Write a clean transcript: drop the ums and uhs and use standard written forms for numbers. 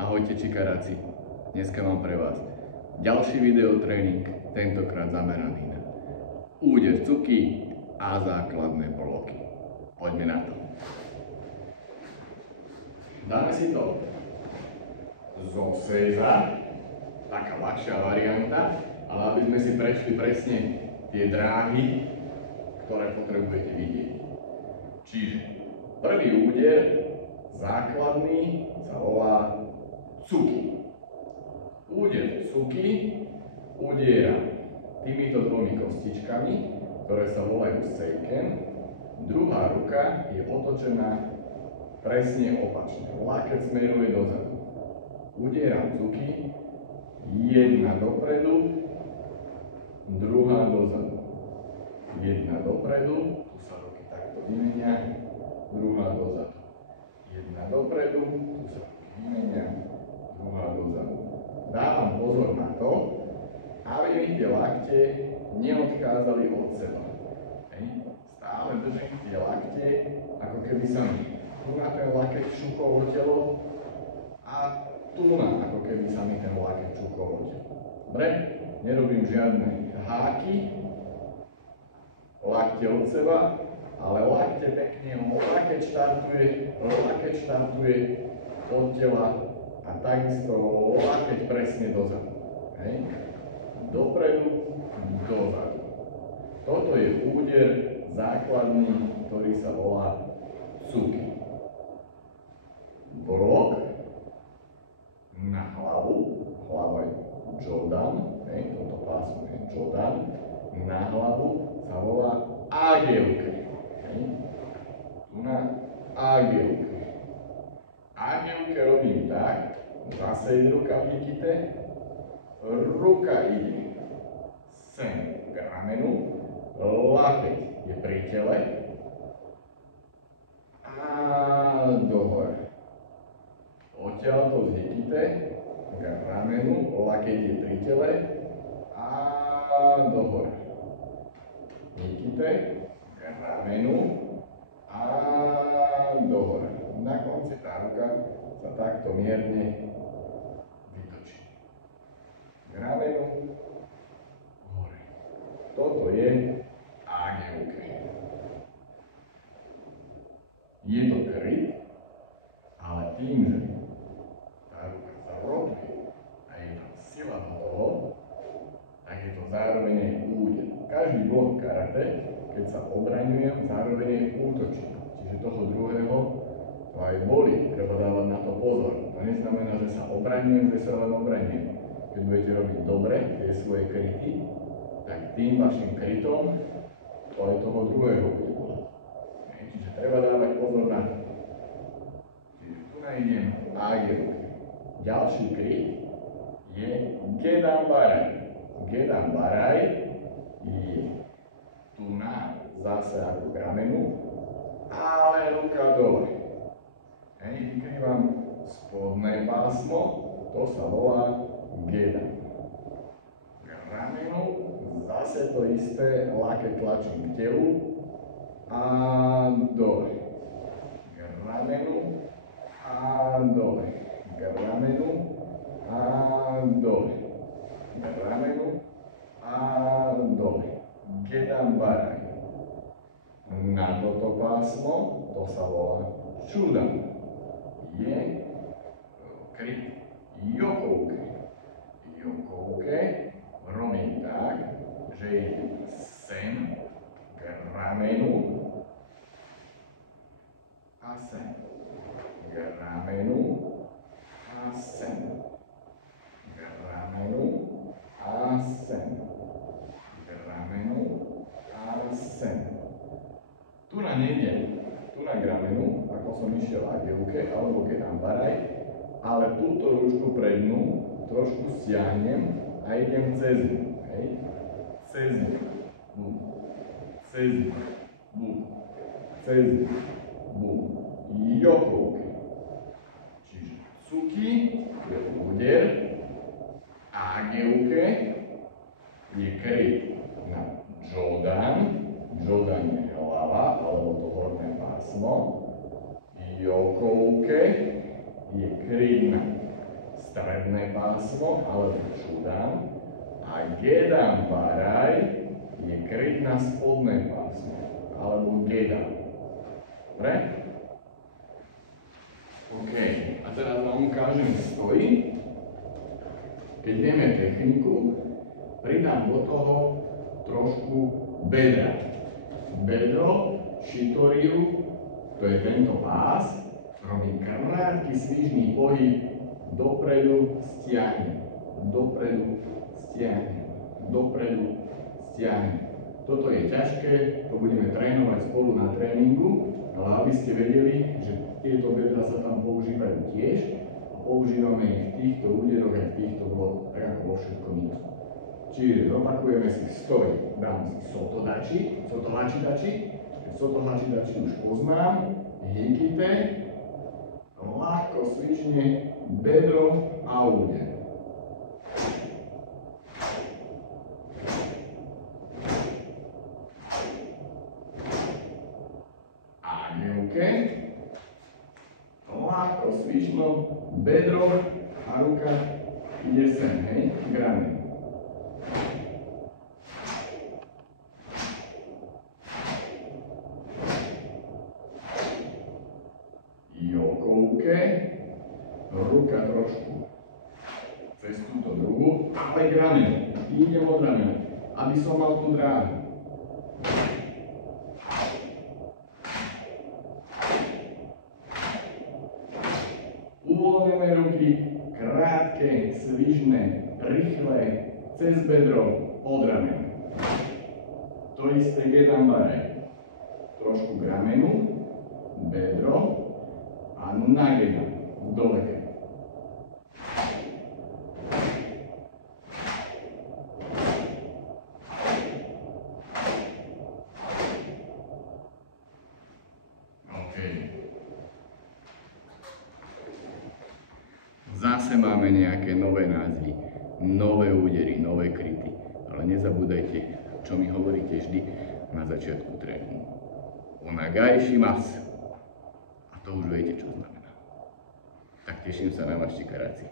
Ahojte čikaráci, dneska mám pre vás ďalší videotréning, tentokrát zameraný na úder cuky a základné bloky. Poďme na to. Dáme si to zo seza, taká ľahšia varianta, ale aby sme si prešli presne tie dráhy, ktoré potrebujete vidieť. Čiže prvý úder, základný, sa volá cuky. Úder cuky udiera týmito dvomi kostičkami, ktoré sa volajú seiken. Druhá ruka je otočená presne opačne. Lakeť smeruje dozadu. Udieram cuky, jedna dopredu, druhá dozadu. Jedna dopredu, tu sa ruky takto vymenia, druhá dozadu. Jedna dopredu, tu sa ruky vymenia, druhá dozadu. Dávam pozor na to, aby mi tie lakte neodchádzali od seba. Stále držím tie lakte, ako keby sa mi tu na ten lakeť šúkol o telo a tu na, ako keby sa mi ten lakeť šúkol o telo. Dobre? Nerobím žiadne háky, lakte od seba, ale lakte pekne, lakeť štartuje od tela a takisto lakeť presne dozadu. Dopredu, dozadu. Toto je úder základný, ktorý sa volá cuky. Blok na hlavu, hlava je Jodan, toto pásmo je Jodan, na hlavu sa volá agelke. Tu na agelke. Agelke robím tak, zase je ruka vidíte, ruka ide sem k ramenu, lakeť je pri tele a dohore. Odtiaľ to zhytíte k ramenu, lakeť je pri tele a dohore. Hytíte k ramenu a dohore. Na konci tá ruka sa takto mierne vytočí. K ramenu, hore. Toto je agelke. Je to kryt, ale tým, že tá ruka sa robí a je tam sila do toho, tak je to zároveň aj úder. Každý blok karate, keď sa obraňujem, zároveň je útočím. Čiže toho druhého to aj bolí, treba dávať na to pozor. To neznamená, že sa obraňujem, že sa len obraňujem. Keď budete robiť dobre tie svoje kryty, tak tým vašim krytom to aj toho druhého bude bolieť. Čiže treba dávať pozor na to. Čiže tu nájdem agelke. Ďalší kryt je gedan baraj. Gedan baraj je tu na zase ako k ramenu, ale ruka dole. Vykrývam spodné pásmo, to sa volá gedan. K ramenu zase to isté, lakeť tlačím k telu a dole. K ramenu a dole. K ramenu a dole. K ramenu a dole. Gedan baraj. Na toto pásmo, to sa volá čudan. Je kryt jokovke. Jokovke robím tak, že idem sem k ramenu a sem. K ramenu a sem. K ramenu a sem. K ramenu a sem. Tu na nejdem, tu na k ramenu, ako som išiel agelke alebo gedan baraj, ale túto ručku prednú trošku stiahnem a idem cez ňu. Cez ňu. Bum. Cez ňu. Bum. Cez ňu. Bum. Jokovke. Čiže cuky je úder, agelke je kryt na Jodan. Jodan je hlava, alebo to horné pásmo. Jokovke je kryt na stredné pásmo alebo čudan a gedam baraj je kryt na spodné pásmo alebo gedam. Dobre? OK, a teraz vám ukážem stojí. Keď vieme techniku, pridám do toho trošku bedra. Bedro, šitoriu, to je tento pás, robím krátky svižný pohyb, dopredu stiahnem, dopredu stiahnem, dopredu stiahnem. Toto je ťažké, to budeme trénovať spolu na tréningu, ale aby ste vedeli, že tieto bedra sa tam používajú tiež, používame ich v týchto úderoch a v týchto blokoch, tak ako vo všetkom inom. Čiže zopakujeme si stoj, dám si sotohači dači už poznám, hikite, ľahko svične bedro a úder. A ňuke, ľahko svično bedro a ruka ide sem, hej, k ramenu. Jokovke, ruka trošku cez túto druhu, ale k ramenu. Idem od ramena, aby som mal tú dráhu. Uvoľnené ruky, krátke, svižné, rýchle, cez bedro, od ramena. To isté gedam baraj. Trošku k ramenu, bedro a na gedam, dole gedam. Zase máme nejaké nové názvy, nové údery, nové kryty. Ale nezabúdajte, čo mi hovoríte vždy na začiatku tréningu. Onagai shimasu. A to už viete, čo znamená. Tak teším sa na vaši karáci.